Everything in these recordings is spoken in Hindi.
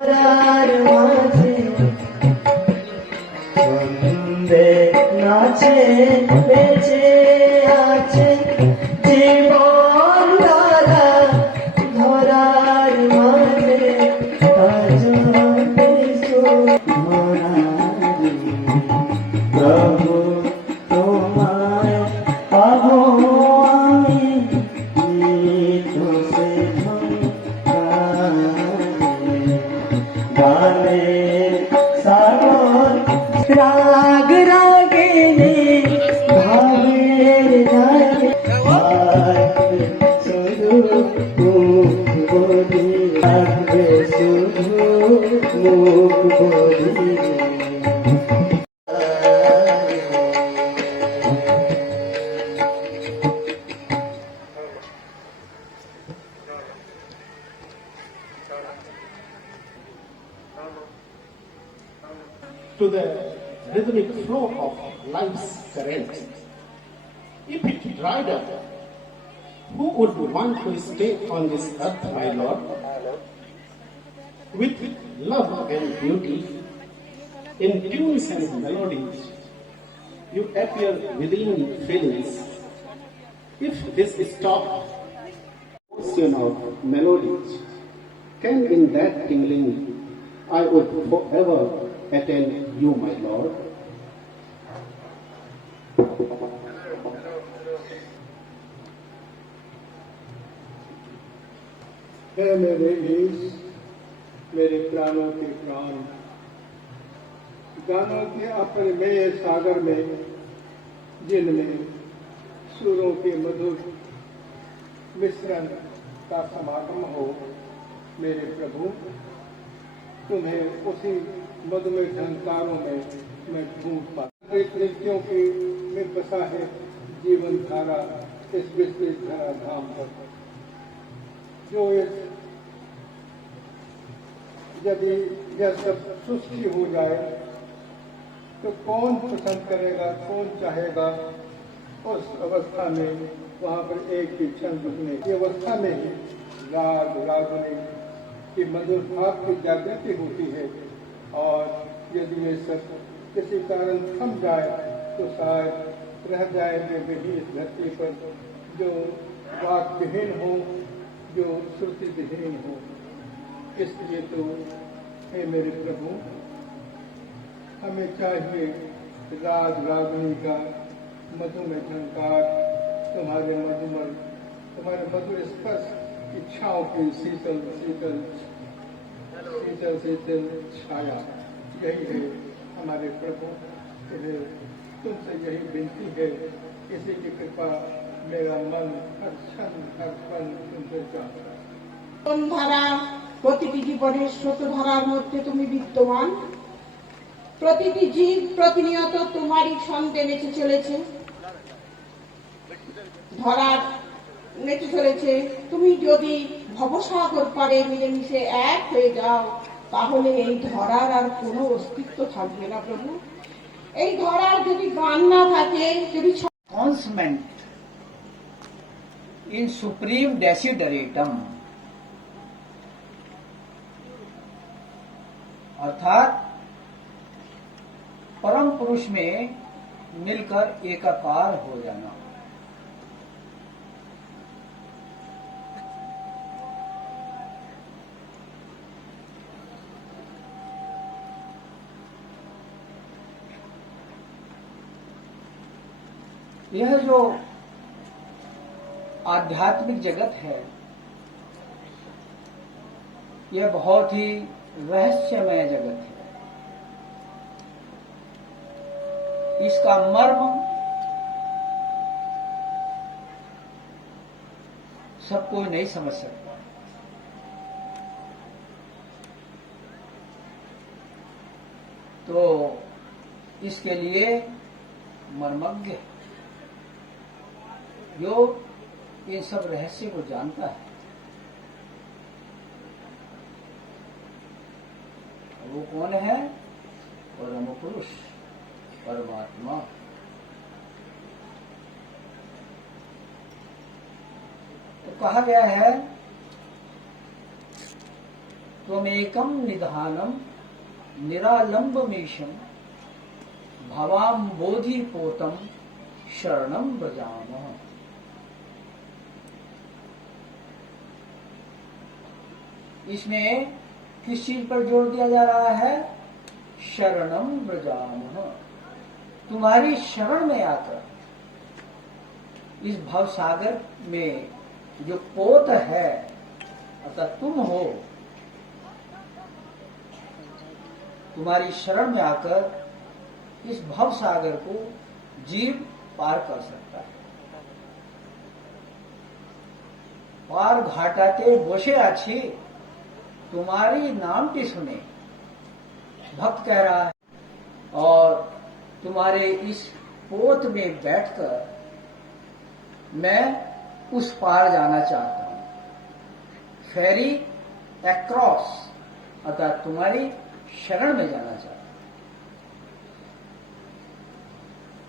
তার মাঝে ছন্দে নাচে বেঁচে আছে জীবন ধারা ধরার মাঝে আজ কিছু ধরারি প্রভু তোমায় পাবো আমি গীত সে গানের সাগর রাগ রাগিনী ভাবের নাগে শুধু মুখ বলি রাখবে শুধু মুখ বলি to the rhythmic flow of life's current. If it dried up, who would want to stay on this earth, my Lord? With love and beauty, in tunes and melodies, you appear within feelings. If this stopped, ocean of melodies, can in that tingling I would forever attend you, my Lord. हे मेरे ईश, मेरे प्राणों के प्राण, गानों के अपरमेय सागर में जिनमें सुरों के मधुर मिश्रण का समागम हो, मेरे प्रभु तुम्हें उसी मधुमय झंकारों में मैं ढूंढ पाता नृत्यों की में बसा है जीवन धारा इस विस्तृत धरा धाम पर जो इस यदि यह सब सुस्ती हो जाए तो कौन पसंद करेगा, कौन चाहेगा उस अवस्था में वहाँ पर एक भी क्षण रुकने की अवस्था में ही राग रागनी की मधुर भाव की जागृति होती है। और यदि ये सब किसी कारण थम जाए तो शायद रह जाएंगे वही इस धरती पर जो वाक विहीन हो, जो श्रुति विहीन हो। इसलिए तो हे मेरे प्रभु, हमें चाहिए राग रागनी का मधुमय झंकार, तुम्हारे मधुर स्पर्श, इच्छाओं की शीतल शीतल शीतल शीतल छाया। यही है हमारे प्रभु, तुमसे यही विनती है, इसी की कृपा मेरा मन हर क्षण हर पल तुमसे चाहता है। ধারা প্রতিটি জীবনের স্রোতধারার মধ্যে তুমি বিদ্যমান, প্রতিটি জীব প্রতিনিয়ত তোমারই ছন্দে নেচে চলেছে, ধরার নেচে চলেছে। তুমি যদি ভবসাগর পারে মিলেমিশে এক হয়ে যাও তাহলে এই ধরার আর কোনো অস্তিত্ব থাকবে না প্রভু। এই ধরার যদি গান না থাকে, যদি consonant in supreme desideratum, अर्थात परम पुरुष में मिलकर एकाकार हो जाना। यह जो आध्यात्मिक जगत है, यह बहुत ही रहस्यमय जगत है। इसका मर्म सब कोई नहीं समझ सकता। तो इसके लिए मर्मज्ञ जो इन सब रहस्य को जानता है, वो कौन है? परम पुरुष, परमात्मा। तो कहा गया है त्वमेकं निधानम निरालंबमीशं भवाम्बोधिपोतम शरणं व्रजामः। इसमें किस चीज पर जोर दिया जा रहा है? शरणं व्रजामः। तुम्हारी शरण में आकर इस भवसागर में जो पोत है अर्थात तुम हो, तुम्हारी शरण में आकर इस भवसागर को जीव पार कर सकता है। पार घाटाते बसे आछी तुम्हारी नामटी सुने, भक्त कह रहा है। और तुम्हारे इस पोत में बैठकर मैं उस पार जाना चाहता हूं। फेरी अक्रॉस अर्थात तुम्हारी शरण में जाना चाहता हूं।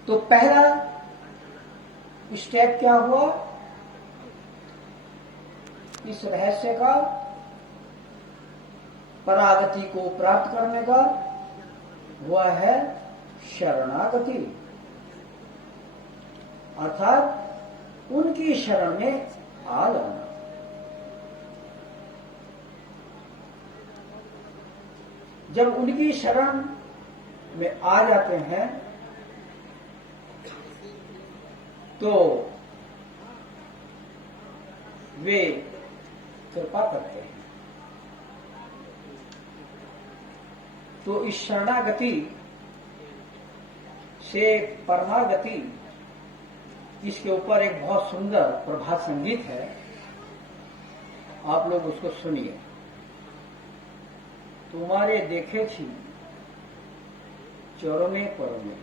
तो पहला स्टेप क्या हुआ इस रहस्य का? परागति को प्राप्त करने का हुआ है शरणागति, अर्थात उनकी शरण में आ जाना। जब उनकी शरण में आ जाते हैं तो वे कृपा करते हैं। तो इस शरणागति से परमागति, इसके ऊपर एक बहुत सुंदर प्रभात संगीत है, आप लोग उसको सुनिए। तुम्हारे देखे छी चरणे परमे